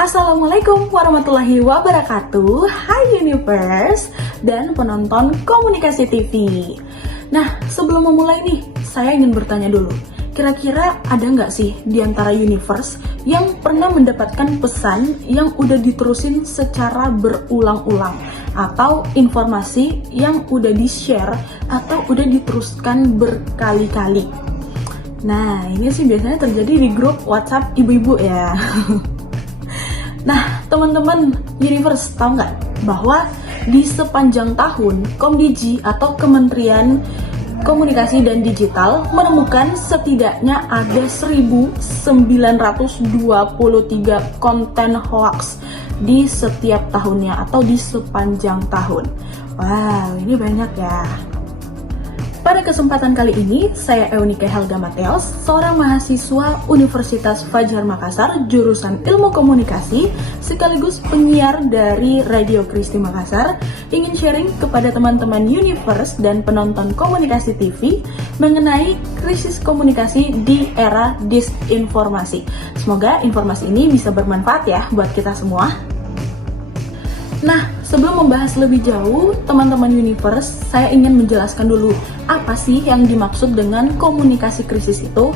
Assalamualaikum warahmatullahi wabarakatuh. Hai Universe dan penonton Komunikasi TV. Nah, sebelum memulai nih, saya ingin bertanya dulu. Kira-kira ada nggak sih di antara Universe yang pernah mendapatkan pesan yang udah diterusin secara berulang-ulang? Atau informasi yang udah di-share atau udah diteruskan berkali-kali? Nah, ini sih biasanya terjadi di grup WhatsApp ibu-ibu ya. Nah, teman-teman Universe tahu nggak bahwa di sepanjang tahun Komdigi atau Kementerian Komunikasi dan Digital menemukan setidaknya ada 1.923 konten hoax di setiap tahunnya atau di sepanjang tahun. Wow, ini banyak ya. Pada kesempatan kali ini, saya Eunike Helga Mateos, seorang mahasiswa Universitas Fajr Makassar, jurusan Ilmu Komunikasi, sekaligus penyiar dari Radio Kristi Makassar, ingin sharing kepada teman-teman Universe dan penonton Komunikasi TV mengenai krisis komunikasi di era disinformasi. Semoga informasi ini bisa bermanfaat ya buat kita semua. Nah, sebelum membahas lebih jauh, teman-teman Universe, saya ingin menjelaskan dulu apa sih yang dimaksud dengan komunikasi krisis itu.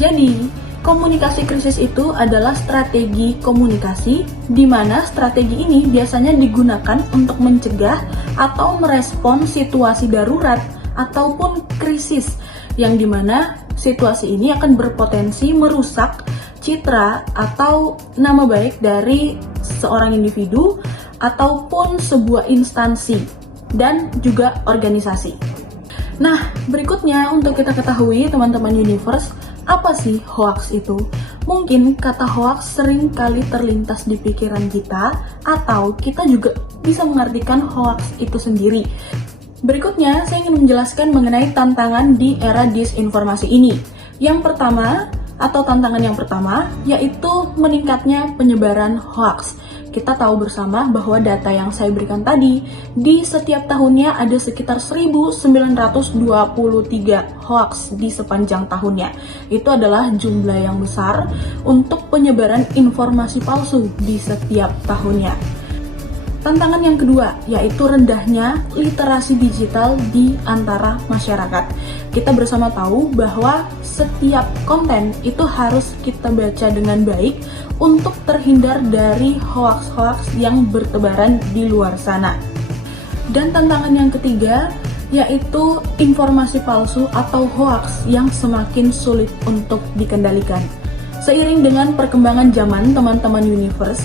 Jadi, komunikasi krisis itu adalah strategi komunikasi di mana strategi ini biasanya digunakan untuk mencegah atau merespon situasi darurat ataupun krisis yang dimana situasi ini akan berpotensi merusak citra atau nama baik dari seorang individu ataupun sebuah instansi dan juga organisasi. Nah, berikutnya untuk kita ketahui teman-teman Universe, apa sih hoax itu? Mungkin kata hoax sering kali terlintas di pikiran kita atau kita juga bisa mengartikan hoax itu sendiri. Berikutnya, saya ingin menjelaskan mengenai tantangan di era disinformasi ini. Yang pertama, atau tantangan yang pertama, yaitu meningkatnya penyebaran hoax. Kita tahu bersama bahwa data yang saya berikan tadi, di setiap tahunnya ada sekitar 1.923 hoax di sepanjang tahunnya. Itu adalah jumlah yang besar untuk penyebaran informasi palsu di setiap tahunnya. Tantangan yang kedua, yaitu rendahnya literasi digital di antara masyarakat. Kita bersama tahu bahwa setiap konten itu harus kita baca dengan baik untuk terhindar dari hoax-hoax yang bertebaran di luar sana. Dan tantangan yang ketiga, yaitu informasi palsu atau hoax yang semakin sulit untuk dikendalikan. Seiring dengan perkembangan zaman, teman-teman Universe,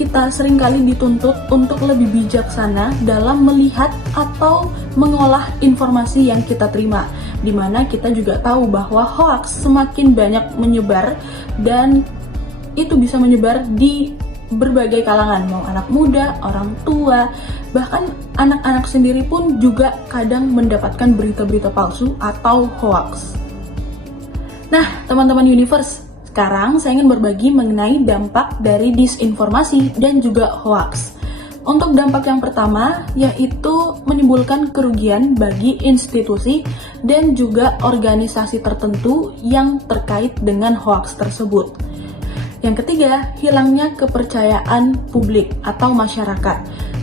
kita seringkali dituntut untuk lebih bijaksana dalam melihat atau mengolah informasi yang kita terima, di mana kita juga tahu bahwa hoax semakin banyak menyebar dan itu bisa menyebar di berbagai kalangan, mau anak muda, orang tua, bahkan anak-anak sendiri pun juga kadang mendapatkan berita-berita palsu atau hoax. Nah, teman-teman Universe, sekarang saya ingin berbagi mengenai dampak dari disinformasi dan juga hoax. Untuk dampak yang pertama, yaitu menimbulkan kerugian bagi institusi dan juga organisasi tertentu yang terkait dengan hoax tersebut. Yang ketiga, hilangnya kepercayaan publik atau masyarakat.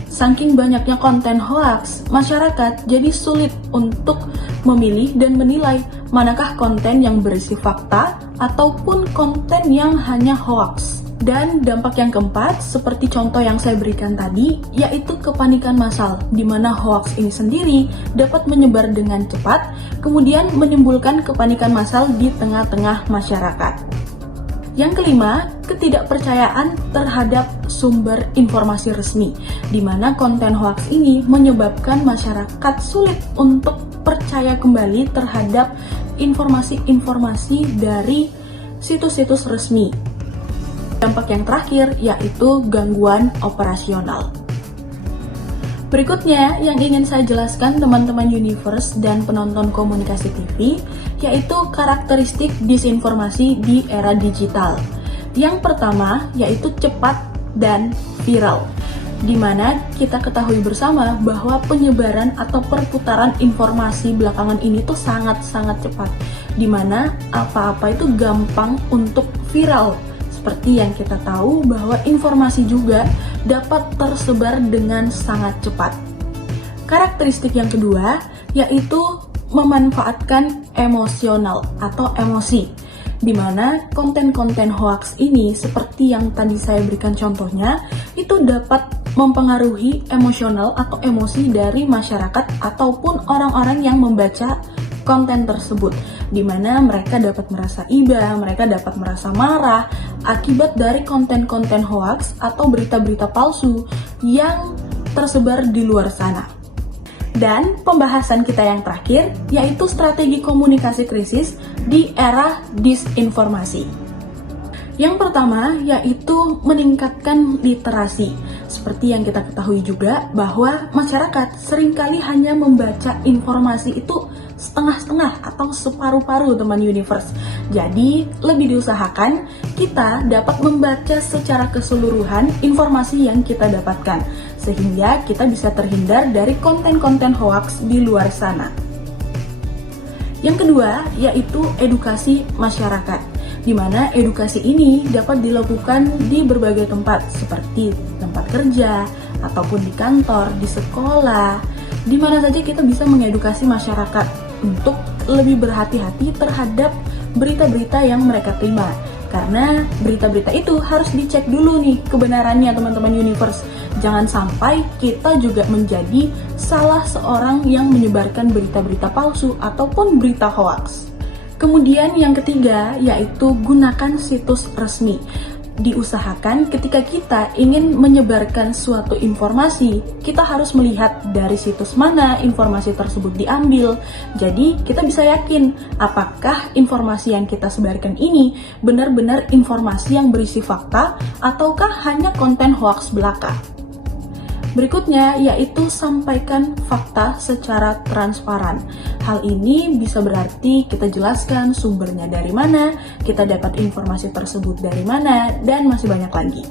Saking banyaknya konten hoax, masyarakat jadi sulit untuk memilih dan menilai manakah konten yang berisi fakta ataupun konten yang hanya hoax. Dan dampak yang keempat, seperti contoh yang saya berikan tadi, yaitu kepanikan massal, di mana hoax ini sendiri dapat menyebar dengan cepat, kemudian menimbulkan kepanikan massal di tengah-tengah masyarakat. Yang kelima, ketidakpercayaan terhadap sumber informasi resmi, di mana konten hoax ini menyebabkan masyarakat sulit untuk percaya kembali terhadap informasi-informasi dari situs-situs resmi. Dampak yang terakhir yaitu gangguan operasional. Berikutnya yang ingin saya jelaskan teman-teman Universe dan penonton Komunikasi TV, yaitu karakteristik disinformasi di era digital. Yang pertama yaitu cepat dan viral, di mana kita ketahui bersama bahwa penyebaran atau perputaran informasi belakangan ini tuh sangat-sangat cepat, di mana apa-apa itu gampang untuk viral Seperti yang kita tahu bahwa informasi juga dapat tersebar dengan sangat cepat. Karakteristik yang kedua yaitu memanfaatkan emosional atau emosi, di mana konten-konten hoax ini seperti yang tadi saya berikan contohnya itu dapat mempengaruhi emosional atau emosi dari masyarakat ataupun orang-orang yang membaca konten tersebut, di mana mereka dapat merasa iba, mereka dapat merasa marah akibat dari konten-konten hoax atau berita-berita palsu yang tersebar di luar sana. Dan pembahasan kita yang terakhir yaitu strategi komunikasi krisis di era disinformasi. Yang pertama yaitu meningkatkan literasi. Seperti yang kita ketahui juga bahwa masyarakat seringkali hanya membaca informasi itu setengah-setengah atau separuh-paruh teman universe. Jadi lebih diusahakan kita dapat membaca secara keseluruhan informasi yang kita dapatkan, sehingga kita bisa terhindar dari konten-konten hoax di luar sana. Yang kedua yaitu edukasi masyarakat, di mana edukasi ini dapat dilakukan di berbagai tempat seperti tempat kerja, ataupun di kantor, di sekolah, di mana saja kita bisa mengedukasi masyarakat untuk lebih berhati-hati terhadap berita-berita yang mereka terima. Karena berita-berita itu harus dicek dulu nih kebenarannya teman-teman universe. Jangan sampai kita juga menjadi salah seorang yang menyebarkan berita-berita palsu ataupun berita hoax. Kemudian yang ketiga yaitu gunakan situs resmi. Diusahakan ketika kita ingin menyebarkan suatu informasi, kita harus melihat dari situs mana informasi tersebut diambil. Jadi kita bisa yakin apakah informasi yang kita sebarkan ini benar-benar informasi yang berisi fakta ataukah hanya konten hoax belaka. Berikutnya yaitu sampaikan fakta secara transparan. Hal ini bisa berarti kita jelaskan sumbernya dari mana, kita dapat informasi tersebut dari mana, dan masih banyak lagi.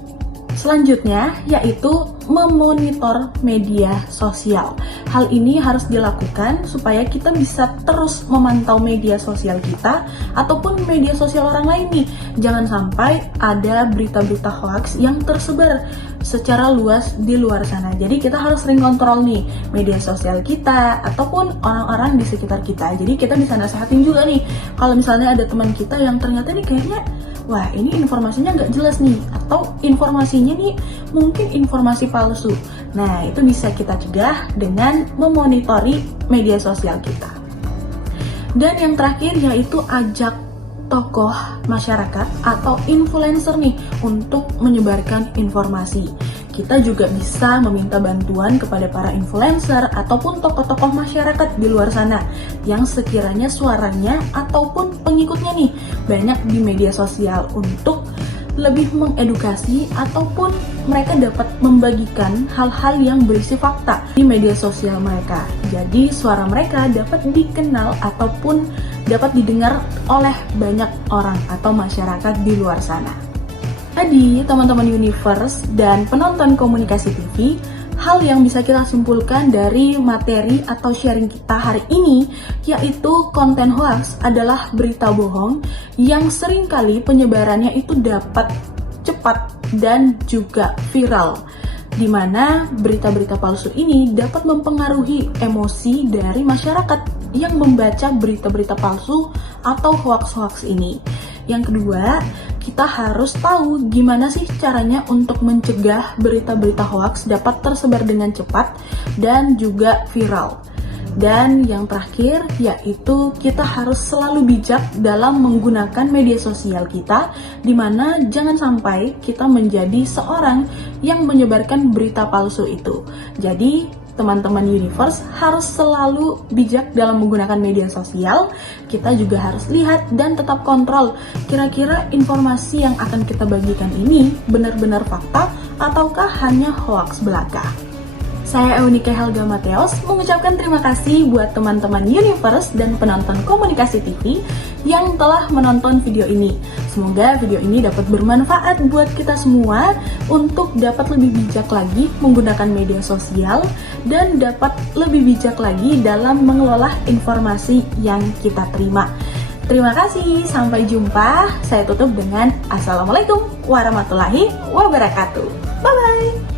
Selanjutnya yaitu memonitor media sosial. Hal ini harus dilakukan supaya kita bisa terus memantau media sosial kita ataupun media sosial orang lain nih. Jangan sampai ada berita-berita hoax yang tersebar secara luas di luar sana. Jadi kita harus sering kontrol nih media sosial kita ataupun orang-orang di sekitar kita. Jadi kita bisa nasehatin juga nih kalau misalnya ada teman kita yang ternyata nih kayaknya wah ini informasinya nggak jelas nih, atau informasinya nih mungkin informasi palsu. Nah itu bisa kita cegah dengan memonitori media sosial kita. Dan yang terakhir yaitu ajak tokoh masyarakat atau influencer nih untuk menyebarkan informasi. Kita juga bisa meminta bantuan kepada para influencer ataupun tokoh-tokoh masyarakat di luar sana yang sekiranya suaranya ataupun pengikutnya nih banyak di media sosial untuk lebih mengedukasi ataupun mereka dapat membagikan hal-hal yang berisi fakta di media sosial mereka. Jadi suara mereka dapat dikenal ataupun dapat didengar oleh banyak orang atau masyarakat di luar sana. Jadi, teman-teman universe dan penonton komunikasi TV, hal yang bisa kita simpulkan dari materi atau sharing kita hari ini yaitu konten hoax adalah berita bohong yang seringkali penyebarannya itu dapat cepat dan juga viral, di mana berita-berita palsu ini dapat mempengaruhi emosi dari masyarakat yang membaca berita-berita palsu atau hoax-hoax ini. Yang kedua, kita harus tahu gimana sih caranya untuk mencegah berita-berita hoax dapat tersebar dengan cepat dan juga viral. Dan yang terakhir yaitu kita harus selalu bijak dalam menggunakan media sosial kita, di mana jangan sampai kita menjadi seorang yang menyebarkan berita palsu itu. Jadi teman-teman universe harus selalu bijak dalam menggunakan media sosial. Kita juga harus lihat dan tetap kontrol kira-kira informasi yang akan kita bagikan ini benar-benar fakta ataukah hanya hoax belaka. Saya Eunike Helga Mateos mengucapkan terima kasih buat teman-teman universe dan penonton komunikasi TV yang telah menonton video ini. Semoga video ini dapat bermanfaat buat kita semua untuk dapat lebih bijak lagi menggunakan media sosial dan dapat lebih bijak lagi dalam mengelola informasi yang kita terima. Terima kasih, sampai jumpa. Saya tutup dengan Assalamualaikum warahmatullahi wabarakatuh. Bye-bye.